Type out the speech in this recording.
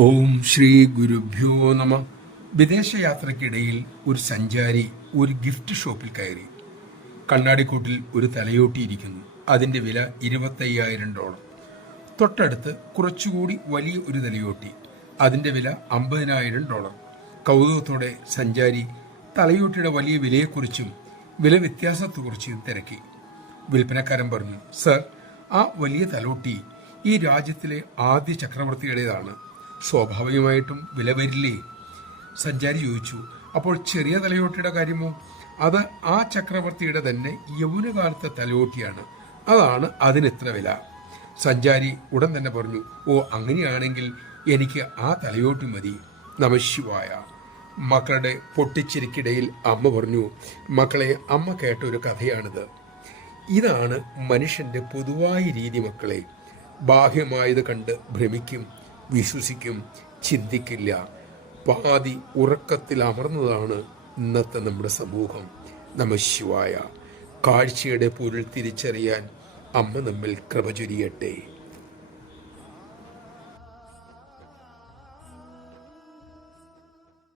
ഓം ശ്രീ ഗുരുഭ്യോ നമ. വിദേശയാത്രയ്ക്കിടയിൽ ഒരു സഞ്ചാരി ഒരു ഗിഫ്റ്റ് ഷോപ്പിൽ കയറി. കണ്ണാടിക്കൂട്ടിൽ ഒരു തലയോട്ടിയിരിക്കുന്നു. അതിൻ്റെ വില $25,000. തൊട്ടടുത്ത് കുറച്ചുകൂടി വലിയ ഒരു തലയോട്ടി. അതിൻ്റെ വില $50,000. കൗതുകത്തോടെ സഞ്ചാരി തലയോട്ടിയുടെ വലിയ വിലയെക്കുറിച്ചും വില വ്യത്യാസത്തെക്കുറിച്ചും തിരക്കി. വിൽപ്പനക്കാരൻ പറഞ്ഞു, സർ, ആ വലിയ തലയോട്ടി ഈ രാജ്യത്തിലെ ആദ്യ ചക്രവർത്തിയുടേതാണ്. സ്വാഭാവികമായിട്ടും വില വരില്ലേ? സഞ്ചാരി ചോദിച്ചു. അപ്പോൾ ചെറിയ തലയോട്ടിയുടെ കാര്യമോ? അത് ആ ചക്രവർത്തിയുടെ തന്നെ യൗവനകാലത്തെ തലയോട്ടിയാണ്. അതാണ് അതിനെത്ര വില. സഞ്ചാരി ഉടൻ തന്നെ പറഞ്ഞു, ഓ, അങ്ങനെയാണെങ്കിൽ എനിക്ക് ആ തലയോട്ടി മതി. നമഃശിവായ. മക്കളുടെ പൊട്ടിച്ചിരിക്കിടയിൽ അമ്മ പറഞ്ഞു, മക്കളെ, അമ്മ കേട്ട ഒരു കഥയാണിത്. ഇതാണ് മനുഷ്യന്റെ പൊതുവായ രീതി മക്കളെ. ബാഹ്യമായത് കണ്ട് ഭ്രമിക്കും, വിശ്വസിക്കും, ചിന്തിക്കില്ല. പാതി ഉറക്കത്തിൽ അമർന്നതാണ് ഇന്നത്തെ നമ്മുടെ സമൂഹം. നമഃശിവായ. കാഴ്ചയുടെ പൊരുൾ തിരിച്ചറിയാൻ അമ്മ നമ്മിൽ കൃപ ചൊരിയട്ടെ.